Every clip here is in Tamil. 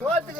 Pode,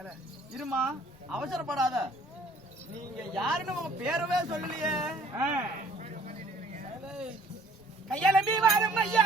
வேலை இருமா அவசரப்படாத. நீங்க யாருன்னு உங்க பேரவே சொல்லலையே. கையலம்பி வாரம் ஐயா.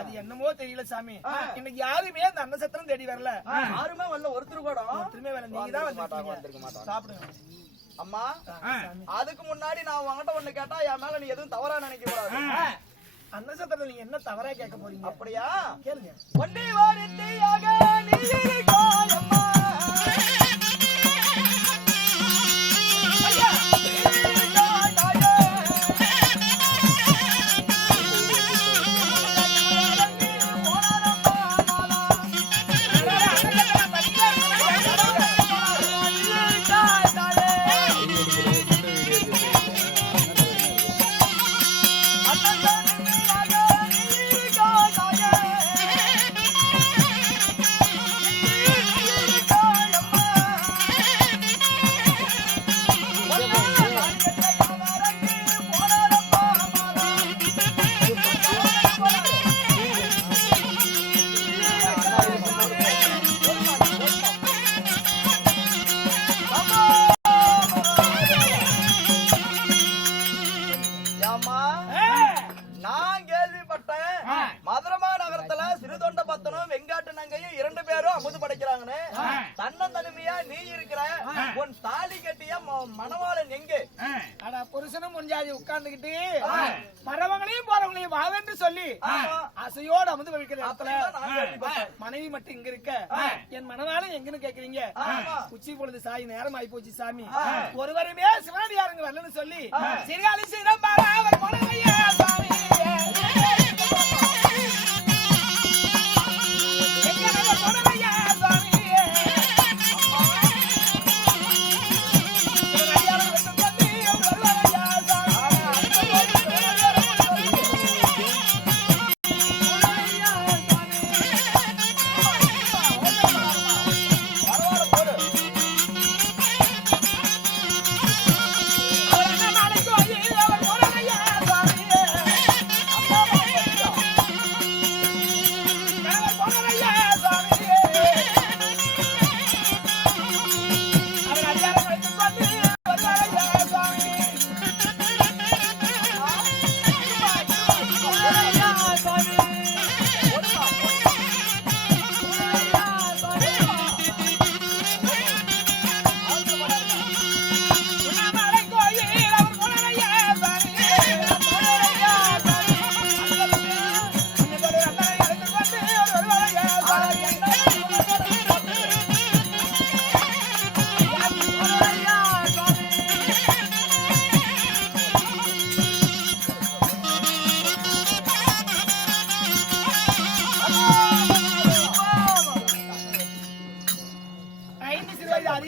அது என்னமோ தெரியல சாமி. இன்னைக்கு யாருமே அந்த அன்ன தேடி வரல. யாருமே வரல ஒருத்தர் கூட. ஒருத்தருமே வரல. நீங்க தான் வந்து சாப்பிடுங்க. அம்மா அதுக்கு முன்னாடி நான் உங்ககிட்ட ஒண்ணு கேட்டா என் மேல நீ எதுவும் தவறா நினைக்க கூடாது. அன்னசத்திரம் நீங்க என்ன தவறா கேட்க போறீங்க? அப்படியா? கேளுங்க. எங்கன்னு கேக்குறீங்க? உச்சி பொழுது சாய் நேரம் ஆயி போச்சு சாமி. ஒருவருமே சிவனடியாருங்க வரலன்னு சொல்லி சிறிய அலிசி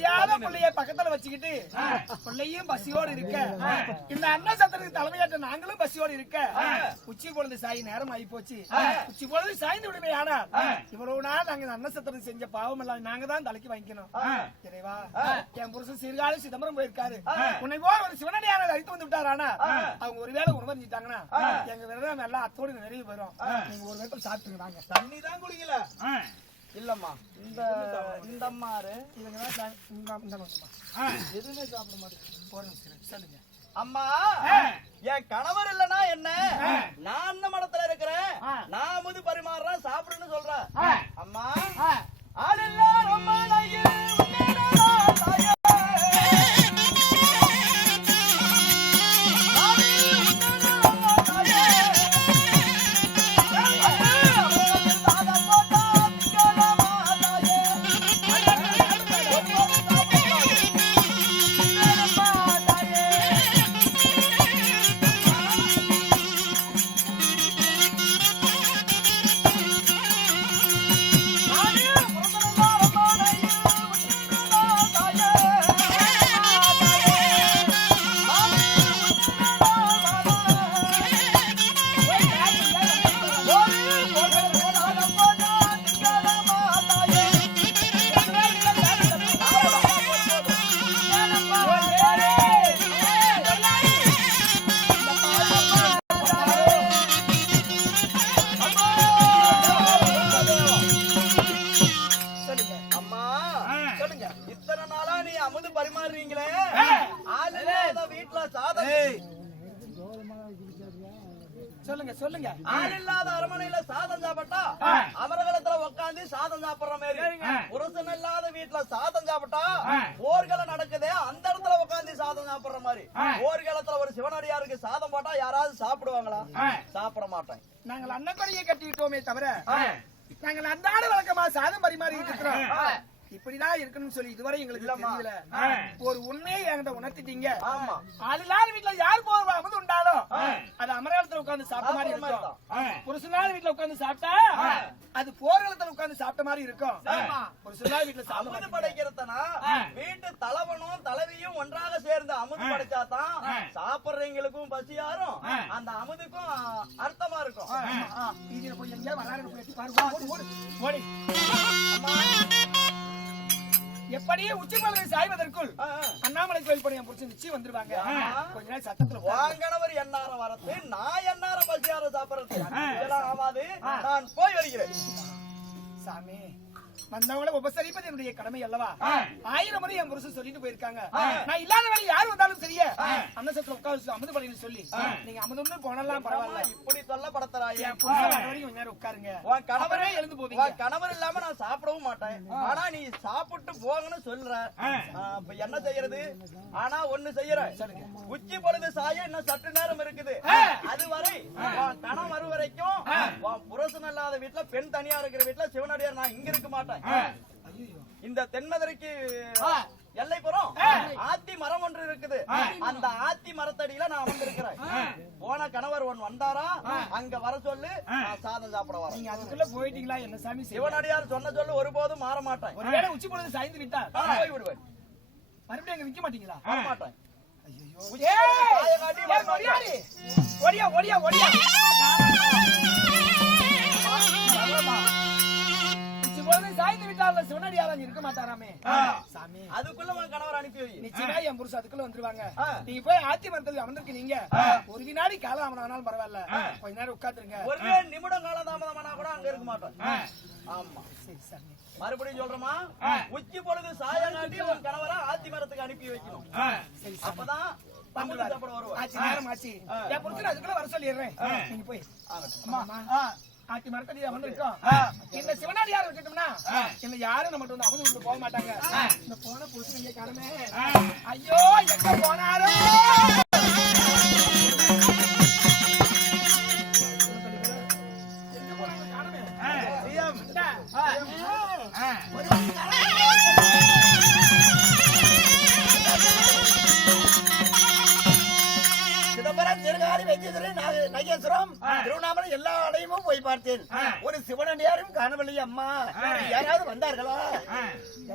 பக்கத்துல வச்சுக்கிட்டு பிள்ளையும் பசியோடு இருக்க. இந்த அண்ணன் சத்திரத்துக்கு தலைமையேற்ற நாங்களும் பசியோடு இருக்க. உச்சி பொழுது சாய் நேரம் ஆகி போச்சு உச்சி பொழுது சாய்ந்து விடுமே ஆனா இவ்வளவு நாள் நாங்க அண்ணன் சத்திரத்துக்கு செஞ்ச பாவம் எல்லாம் நாங்க தான் தலைக்கு வாங்கிக்கணும். இறைவா என் புருஷன் சீர்காழி சிதம்பரம் போயிருக்காரு. உன்னை போல ஒரு சிவனடியாரை அழைத்து வந்து விட்டார் ஆனா அவங்க ஒருவேளை உணவறிஞ்சிட்டாங்கன்னா எங்க விரதம் எல்லாம் அத்தோடு நிறைவு வரும் நீங்க ஒரு நேரத்தில் சாப்பிட்டுங்க வாங்க. தண்ணி தான் குடிக்கல. இல்லம்மா. இந்த இந்த அம்மாரு இவங்க தான் இந்த- இந்த. எதுவுமே சாப்பிட மாட்டேங்குது நிமிஷம் சொல்லுங்க. அம்மா என் கணவர் இல்லனா என்ன? நான் அந்த மடத்துல இருக்கிறேன். நான் அமுது பரிமாறுறேன் சாப்பிடுன்னு சொல்றேன் அம்மா ஆளெல்லாம் ரொம்ப நையே, சொல்லுங்க. ஆள் இல்லாத அரமனையில சாதம் சாப்பிட்டா அமரகலத்துல உட்காந்து சாதம் சாப்பிடுற மாதிரி. புருஷன் இல்லாத வீட்டுல சாதம் சாப்பிட்டா போர்க்களம் நடக்குதே அந்த இடத்துல உட்காந்து சாதம் சாப்பிடுற மாதிரி. போர்க்களத்துல ஒரு சிவனடியாருக்கு சாதம் போட்டா யாராவது சாப்பிடுவாங்களா? சாப்பிட மாட்டேன் நாங்கள் அன்னக்கொடியை கட்டிவிட்டோமே தவிர நாங்கள் அன்றாட வழக்கமா சாதம் பரிமாறி இருக்கிறோம். இப்படிதான் இருக்கணும்னு சொல்லி இதுவரை எங்களுக்கு. தெரியல. ஒரு உண்மையை என்கிட்ட உணர்த்திட்டீங்க. ஆமா. ஆளில்லாத வீட்டுல யார் போவது உண்டாலும் அது அமராலத்துல உட்கார்ந்து சாப்பிட்ட மாதிரி இருக்கும். புருஷனால வீட்டுல உட்கார்ந்து சாப்பிட்டா அது போர்க்களத்துல உட்கார்ந்து சாப்பிட்ட மாதிரி இருக்கும். புருஷனால வீட்டுல சாப்பிட அமுது மாட்டீங்க. படைக்கிறதுனா வீட்டு தலைவனும் தலைவியும் ஒன்றாக சேர்ந்து அமுது படைச்சாதான் சாப்பிடுறவங்களுக்கும் பசியாரும் அந்த அமுதுக்கும் அர்த்தமா இருக்கும். வீதியில போய் எங்கேயா வராருன்னு போய் எட்டி பாரு. ஓடு, ஓடு, ஓடு. அம்மா, எப்படியே உச்சி பலனை சாய்வதற்குள். அண்ணாமலை கோயில் என் புருஷன் நிச்சயம் வந்துருவாங்க. கொஞ்ச நேரம் சத்தத்துல உட்காருங்க. வாங்கனவர் என்னார வரது நான் என்னார பசியார சாப்பிடுறது? ஆகாது. நான் போய் வருகிறேன். சாமி வந்தவங்கள உபசரிப்பது என்னுடைய கடமை அல்லவா? ஆயிரம் முறை என் புருஷன் சொல்லிட்டு போயிருக்காங்க. நான் இல்லாத வேலை யார் வந்தாலும் சரியே? அன்னசத்துல உட்காந்து அமுது படையின்னு சொல்லி. நீங்க அமுதுன்னு போனலாம் பரவாயில்ல. இப்படி வர வரைக்கும் கொஞ்ச நேரம் உட்காருங்க. கணவரே எழுந்து போவீங்க. கணவர் இல்லாம நான் சாப்பிடவும் மாட்டேன். ஆனா நீ சாப்பிட்டு போங்கன்னு சொல்ற. என்ன செய்யறது? ஆனா ஒண்ணு செய்யறேன் உச்சி பொழுது சாய இன்னும் சற்று நேரம் இருக்குது. அதுவரை உன் கணவன் வரும் வரைக்கும் புருஷன் இல்லாத வீட்டுல பெண் தனியா இருக்கிற வீட்டுல சிவனடியார் நான் இங்க இருக்க மாட்டேன் இந்த தென்மதுரைக்கு எல்லைப்புறம் ஆத்தி மரம் ஒன்று இருக்குது. அந்த ஆத்தி மரத்தடியில நான் வந்திருக்கிறேன். போன கணவர் ஒன் வந்தாரா? அங்க வர சொல்லு. நான் சாதம் சாப்பிட வரேன். நீங்க அதுக்குள்ள போயிட்டீங்களா? என்ன சாமி சிவனடியார் சொன்ன சொல்லு ஒருபோதும் மாற மாட்டேன். ஒருவேளை உச்சி பொழுது சாய்ந்து விட்டா போய் விடுவேன். மறுபடியும் அங்க நிக்க மாட்டீங்களா? வர மாட்டேன். வர! ஒடியா ஒடியா ஒடியா பொழுது சாய்ந்து விட்டால சிவனடியார் இருக்க மாட்டாராமே. சாமி. அதுக்குள்ள உன் கணவர் அனுப்பி வை. நிச்சயமா என் புருஷன் அதுக்குள்ள வந்துருவாங்க. நீங்க போய் ஆத்தி மரத்தில் அமர்ந்திருக்கு நீங்க ஒரு வினாடி காலம் ஆனாலும் பரவாயில்ல கொஞ்ச நேரம் உட்காந்துருங்க ஒரே நிமிடம் காலதாமதமானா கூட அங்க இருக்க மாட்டேன் ஆமா. சரி சாமி. மறுபடியும் சொல்றமா உச்சி பொழுது சாய காட்டி உன் கணவரை ஆத்தி மரத்துக்கு அனுப்பி வைக்கணும். அப்பதான் தமிழ் சாப்பிட வருவார். ஆச்சு நேரம் ஆச்சு. என் புருஷன் அதுக்குள்ள வர சொல்லிடுறேன். நீங்க போய். ஆட்டி மரத்தடி வந்திருக்கோம் இந்த சிவனாடியார் விட்டுட்டோம்னா இந்த யாரும் நம்மகிட்ட வந்து அமுது விட்டு போக மாட்டாங்க. இந்த போன புருஷன் காணுமே ஐயோ எங்க போனாரோ? பார்த்தேன். ஒரு சிவனடியாரும் காணவில்லை அம்மா. யாராவது வந்தார்களா?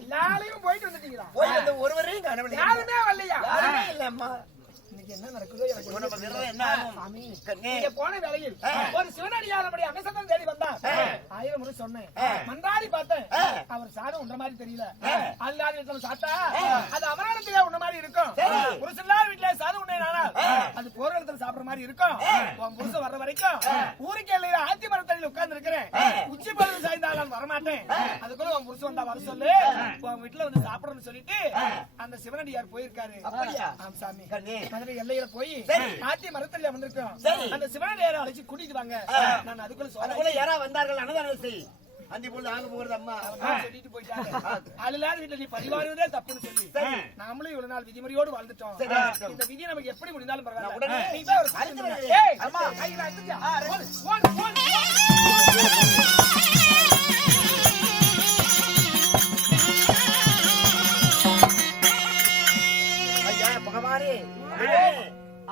எல்லாரையும் போயிட்டு வந்துட்டீங்களா? போய் வந்த ஒருவரையும் காணவில்லை. யாருமே வரலையா? யாருமே இல்ல அம்மா. என்ன நடக்குதோ எனக்கு போன வேலையில் ஒரு தேடி வந்தா ஆயிரம் முறை சொன்னேன். மன்றாடி பார்த்தேன். அவர் சாதம் உண்ற மாதிரி தெரியல. அல்லாத வீட்டுல சாப்பிட்டா அது அமரானத்திலே உண்ண மாதிரி இருக்கும். புருஷன்லாம் வீட்டுல சாதம் அது போற இடத்துல சாப்பிடுற மாதிரி இருக்கும். உன் புருஷன் வர்ற வரைக்கும் ஊருக்கு எல்லையில ஆத்தி மரத்தடியில் உட்கார்ந்து இருக்கிறேன் உச்சி பொழுது சாய்ந்தால் நான் வரமாட்டேன் அதுக்குள்ள உன் புருஷன் வந்தா வர சொல்லு. உன் வீட்டுல வந்து சாப்பிடுறேன்னு சொல்லிட்டு அந்த சிவனடியார் போயிருக்காரு. அப்படியா? சாமி. கண்ணே. மதுரை எல்லையில போய். ஆத்தி மரத்துல வந்திருக்கோம். அந்த சிவனடியாரை அழைச்சு கூட்டிட்டு வாங்க. நான் அதுக்குள்ள யாரா வந்தார்கள்? அன்னதானம் செய் அந்தி பொழுது ஆக போகிறது அம்மா. சொல்லிட்டு போயிட்டாங்க. அல்லாத வீட்டுல நீ பரிவாருவதே தப்புன்னு சொல்லி. நாமளும் இவ்வளவு நாள் விதிமுறையோடு வாழ்ந்துட்டோம். இந்த விதி நமக்கு எப்படி முடிந்தாலும் பரவாயில்ல. உடனே நீ போய் ஒரு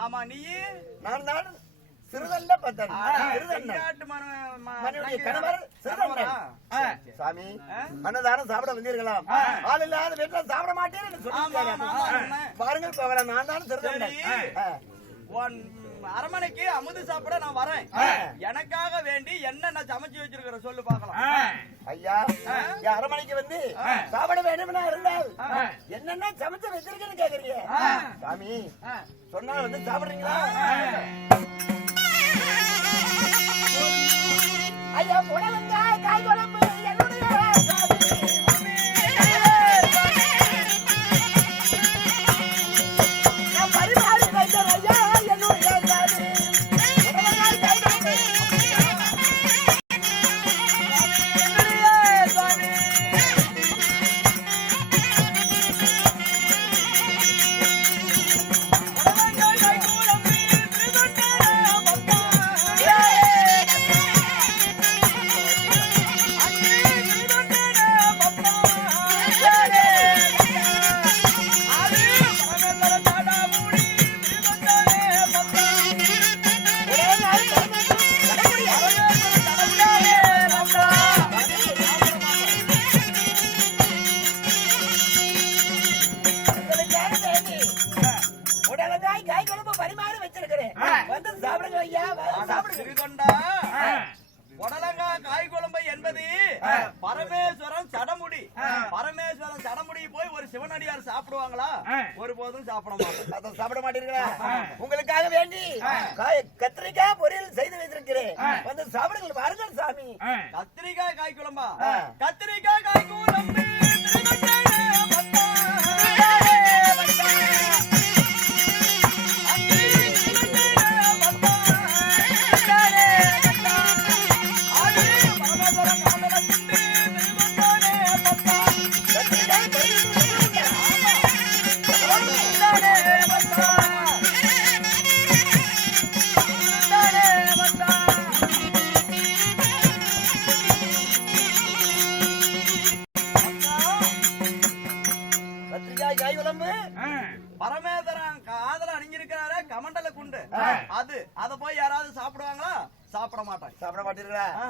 ஆமா நீ நான் தான் சிறுதல்ல ஆ. சாமி அன்னதானம் சாப்பிட வந்தீர்களாம். ஆள் இல்லாத வீட்டுல சாப்பிட மாட்டேன்னு சொன்னேன். பாருங்கள் போகலாம். நான் தான். உன் அரமனைக்கு அமுது சாப்பிட நான் வரேன். எனக்காக வேண்டி என்னென்ன சமைச்சு வச்சிருக்கிற சொல்லு பார்க்கலாம். ஐயா அரமனைக்கு வந்து சாப்பிட வேண்டும்னா இருந்தால் என்னென்ன சமைச்சு வச்சிருக்கேன்னு கேக்குறீங்க? சாமி சொன்னா வந்து சாப்பிடுறீங்களா? ஐயா புடலங்காய் காய் குழம்பு.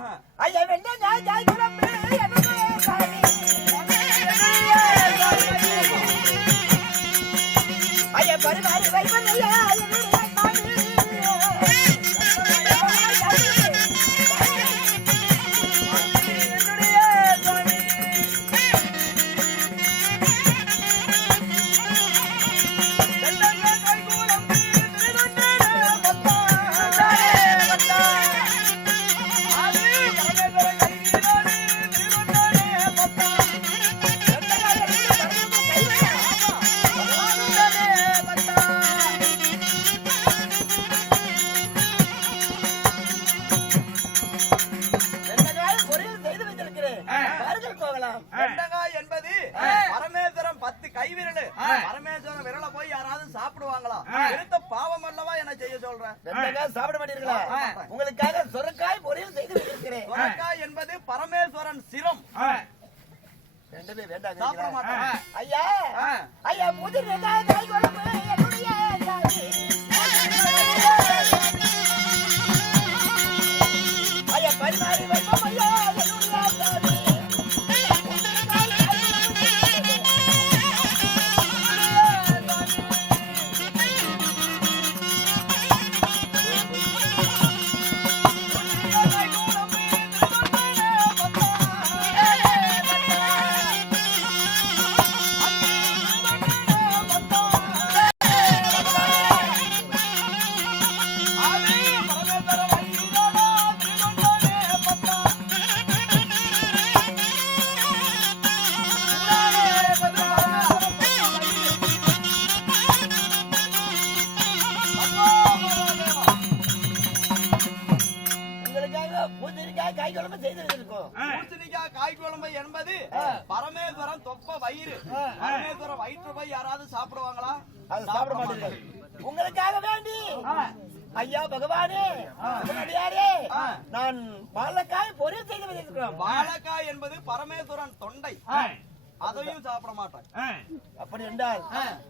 Ah. போகலாம் வெண்டைக்காய் என்பது பரமேஸ்வரன் பத்து கை விரல் பரமேஸ்வரன் விரல போய் யாராவது சாப்பிடுவாங்களா? எடுத்த பாவம் அல்லவா என்ன செய்ய சொல்றேன்? வெண்டைக்காய் சாப்பிட மாட்டீர்களா உங்களுக்காக சொரக்காய் பொரியல் செய்து வைத்திருக்கிறேன் சுரக்காய் என்பது பரமேஸ்வரன் சிரம். ரெண்டுமே வேண்டாம் சாப்பிட மாட்டேன். ஐயா. ஐயா முதிர் வெங்காய காய் குழம்பு என்னுடைய உங்களுக்காக வேண்டி. ஐயா பகவானே சிவனடியாரே நான் பாலக்காய் பொரியல் செய்து வைத்திருக்கிறோம் வாழைக்காய் என்பது பரமேஸ்வரன் தொண்டை. அதையும் சாப்பிட மாட்டேன் அப்படி என்றால்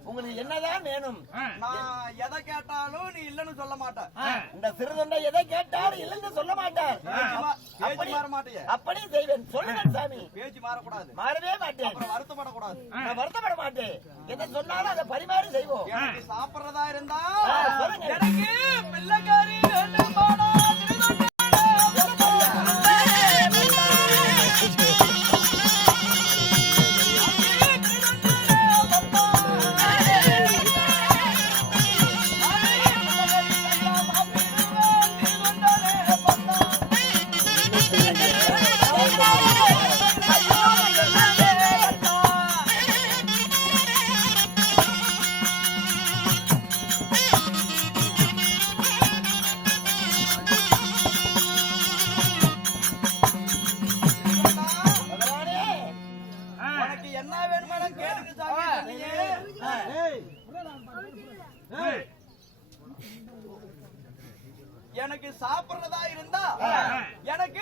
உங்களுக்கு என்னதான் வேணும்? நான் எதை கேட்டாலும் நீ இல்லைன்னு சொல்ல மாட்டேன். இந்த சிறுதொண்டை எதை கேட்டால் இல்லைன்னு சொல்ல மாட்டார் பேச்சு மா- பேச்சு அப்படி மாற மாட்டிய. அப்படி செய்வேன். சொல்லுங்கள் சாமி. பேச்சு மாறக்கூடாது. மாறவே மாட்டேன். அப்புறம் வருத்தப்படக்கூடாது. நான் வருத்தப்பட மாட்டேன். என்ன சொன்னாலும் அதை பரிமாறி செய்வோம். சாப்பிடுறதா இருந்தா சொல்லுங்க. எனக்கு பிள்ளைக்காரி வேண்டுமாடா சாப்பிடுறதா இருந்தா எனக்கு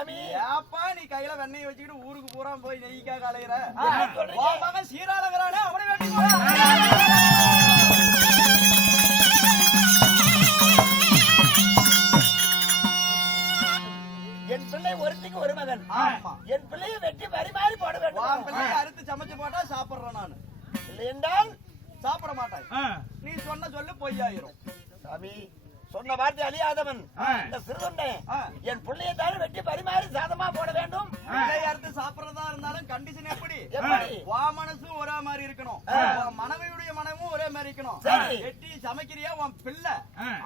சுவாமி ஏப்பா நீ கையில வெண்ணெய் வச்சுக்கிட்டு ஊருக்கு பூரா போய் நெய்க்காக அலையிற மகன் சீராளகிறானே அவனை வெட்டி. என் பிள்ளை ஒருத்திக்கு ஒரு மகன். என் பிள்ளையை வெட்டி பரிமாறி போட வேண்டும். பிள்ளைய அறுத்து சமைச்சு போட்டா சாப்பிடுறேன் நான். இல்லை என்றால் சாப்பிட மாட்டேன் நீ சொன்ன சொல்லு பொய்யாயிரும். சாமி சொன்ன வார்த்தை அழியாதவன். இந்த சிறுதொண்டை. என் பிள்ளையை தான் வெட்டி பரிமாறி சாதமா போட வேண்டும்? அறுத்து சாப்பிடுறதா இருந்தாலும் கண்டிஷன் எப்படி? வா மனசும் ஒரே மாதிரி இருக்கணும். மனைவியுடைய மனமும் ஒரே மாதிரி இருக்கணும். வெட்டி சமைக்கிறியா உன் பிள்ளை?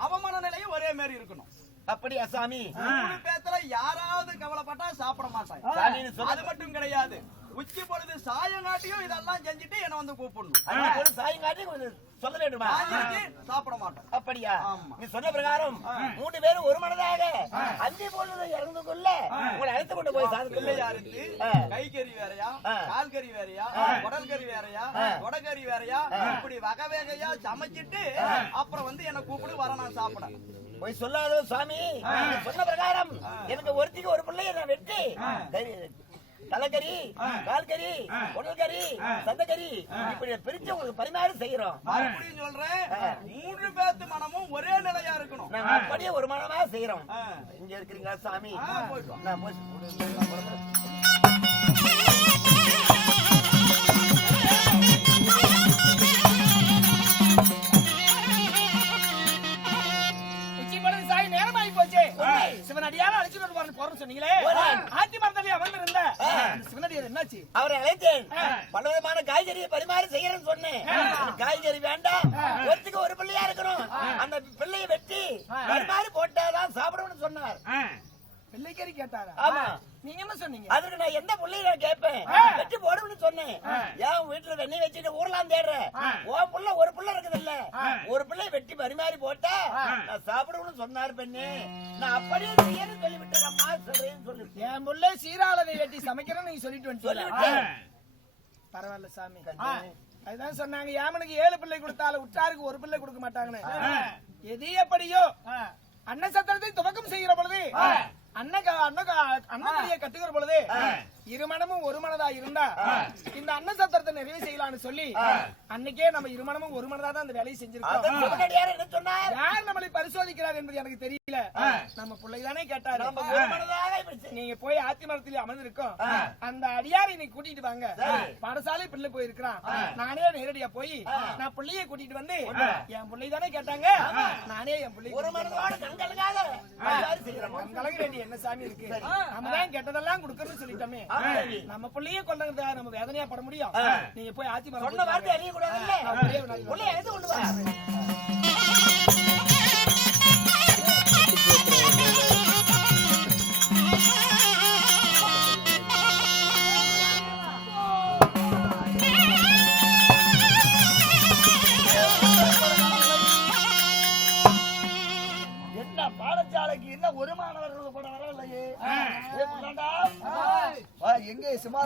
அவ மனநிலையும் ஒரே மாதிரி இருக்கணும். அப்படியா சாமி? பேத்துல யாராவது கவலைப்பட்டா சாப்பிட மாட்டாங்க அது மட்டும் கிடையாது. உச்சி பொழுது சாயங்காட்டியும் இதெல்லாம் செஞ்சுட்டு என்ன வந்து கூப்பிடணும். ஒரு சாயங்காட்டி கொஞ்சம் சொல்ல வேண்டுமா? சாப்பிட மாட்டோம். அப்படியா. நீ சொன்ன பிரகாரம் மூன்று பேரும் ஒரு மனதாக அஞ்சு பொழுது இறந்து கொள்ள உங்களை அழைத்து கொண்டு போய் ஆ. கை கறி வேறையா. கால் கறி வேறையா குடல் கறி வேறையா கொடக்கறி வேறையா இப்படி வகை வகையா சமைச்சிட்டு அப்புறம் வந்து என்ன கூப்பிடு வர நான் சாப்பிட போய் சொல்லாத சுவாமி நீ சொன்ன பிரகாரம் எனக்கு ஒருத்திக்கு ஒரு பிள்ளைய நான் வெட்டி தலைக்கறி கால்கறி உடல்கறி சந்தக்கறி இப்படி பிரிச்சு உங்களுக்கு பரிமாறி செய்யறோம். மறுபடியும் சொல்றேன்? மூன்று பேத்து மனமும் ஒரே நிலையா இருக்கணும். நாங்க அப்படியே ஒரு மனமா செய்யறோம். இங்க இருக்கிறீங்களா சாமி? ஆ, போயிட்டு சொன்னீங்களே? ஆத்தி மரத்தடி அமர்ந்திருந்த சிவனடியார் என்னாச்சு? அவரை அழைத்தேன். பல விதமான காய்கறியை பரிமாறி செய்யறேன்னு சொன்னேன். காய்கறி வேண்டாம். ஒருத்திக்கு ஒரு பிள்ளையா இருக்கணும். அந்த பிள்ளையை வெட்டி மாதிரி போட்டாதான் சாப்பிடணும்னு சொன்னார். பிள்ளைக்கறி கேட்டாரா? ஆமா. நீங்க என்ன சொன்னீங்க? அதுக்கு நான் எந்த பிள்ளையை நான் கேட்பேன்? வெட்டி போடுன்னு சொன்னேன். ஏன் வீட்டுல வெண்ணி வச்சுட்டு ஊர்லாம் தேடுறேன் உன் புள்ள ஒரு புள்ள இருக்குது இல்ல ஒரு பிள்ளை வெட்டி பரிமாறி போட்டா நான் சாப்பிடணும்னு சொன்னார் பெண்ணு. நான் அப்படியே செய்யணும்னு சொல்லிவிட்டேன் அம்மா சொல்றேன்னு சொல்லிவிட்டேன். என் புள்ள சீராளனை வெட்டி சமைக்கிறேன்னு நீங்க சொல்லிட்டு சொல்லிவிட்டேன். பரவாயில்ல சாமி. அதுதான் சொன்னாங்க. யாமனுக்கு ஏழு பிள்ளை கொடுத்தாலும் உற்றாருக்கு ஒரு பிள்ளை கொடுக்க மாட்டாங்கன்னு. எது எப்படியோ அன்ன சத்திரத்தை துவக்கம் செய்கிற பொழுது அண்ணக அண்ணக அண்ணபடியை கட்டுகிற பொழுது இருமணமும் ஒரு மனதா இருந்தா இந்த அன்ன சத்திரத்தை நிறைவு செய்யலாம்னு சொல்லி அன்னைக்கே நம்ம இருமணமும் ஒரு மனதா தான் அந்த வேலையை செஞ்சிருக்கோம் யார் நம்மளை பரிசோதிக்கிறார் என்பது எனக்கு தெரியல. நம்ம பிள்ளைதானே கேட்டாரு. நீங்க போய் ஆத்தி மரத்துல அமர்ந்திருக்கோம். அந்த அடியாரை நீ கூட்டிட்டு வாங்க. பாடசாலை பிள்ளை போயிருக்கிறான். நானே நேரடியா போய் நான் பிள்ளைய கூட்டிட்டு வந்து என் பிள்ளை தானே கேட்டாங்க நானே என் பிள்ளை ஒரு மனதோட கண்களுக்காக என்ன சாமி இருக்கு? நம்ம தான் கெட்டதெல்லாம் கொடுக்கணும்னு சொல்லிட்டோமே. நம்ம பிள்ளையே கொண்டா நம்ம வேதனையா பட முடியும். நீங்க போய் மரம் சொன்ன வார்த்தை அறிய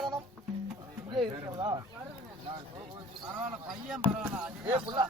எங்கே சமாதானம் இங்கே